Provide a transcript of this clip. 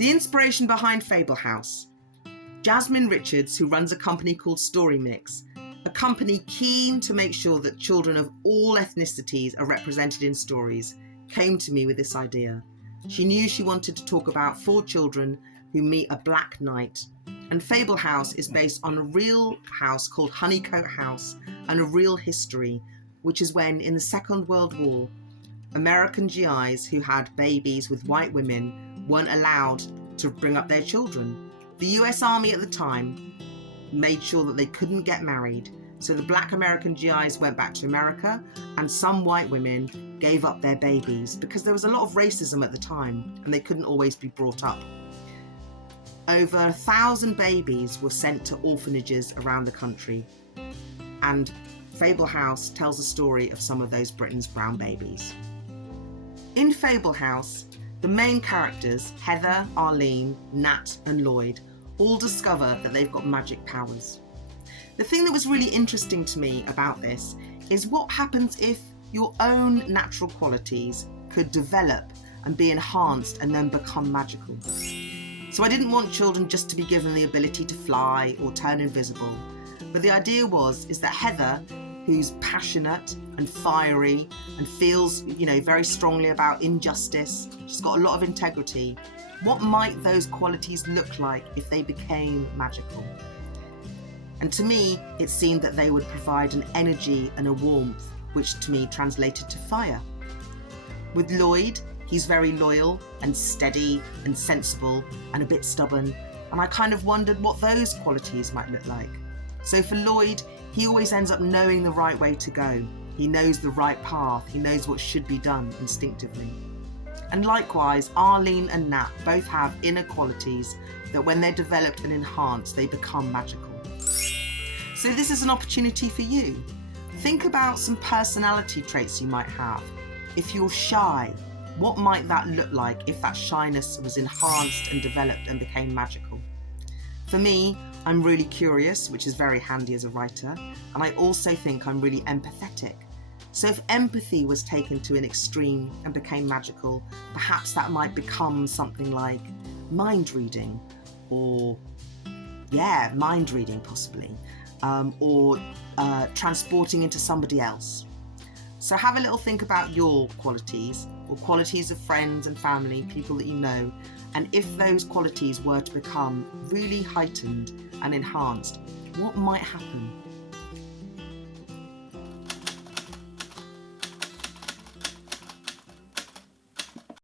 The inspiration behind Fablehouse. Jasmine Richards, who runs a company called Story Mix, a company keen to make sure that children of all ethnicities are represented in stories, came to me with this idea. She knew she wanted to talk about 4 children who meet a black knight. And Fablehouse is based on a real house called Honeycoat House and a real history, which is when, in the Second World War, American GIs who had babies with white women weren't allowed to bring up their children. The US Army at the time made sure that they couldn't get married, so the black American GIs went back to America, and some white women gave up their babies because there was a lot of racism at the time and they couldn't always be brought up. Over 1,000 babies were sent to orphanages around the country, and Fablehouse tells the story of some of those Britain's brown babies. In Fablehouse, the main characters, Heather, Arlene, Nat and Lloyd, all discover that they've got magic powers. The thing that was really interesting to me about this is what happens if your own natural qualities could develop and be enhanced and then become magical. So I didn't want children just to be given the ability to fly or turn invisible, but the idea is that Heather, who's passionate and fiery and feels, very strongly about injustice, she's got a lot of integrity. What might those qualities look like if they became magical? And to me, it seemed that they would provide an energy and a warmth, which to me translated to fire. With Lloyd, he's very loyal and steady and sensible and a bit stubborn, and I kind of wondered what those qualities might look like. So for Lloyd, he always ends up knowing the right way to go. He knows the right path. He knows what should be done instinctively. And likewise, Arlene and Nat both have inner qualities that when they're developed and enhanced, they become magical. So this is an opportunity for you. Think about some personality traits you might have. If you're shy, what might that look like if that shyness was enhanced and developed and became magical? For me, I'm really curious, which is very handy as a writer, and I also think I'm really empathetic. So if empathy was taken to an extreme and became magical, perhaps that might become something like mind reading, or mind reading possibly, or transporting into somebody else. So have a little think about your qualities, or qualities of friends and family, people that you know, and if those qualities were to become really heightened and enhanced, what might happen?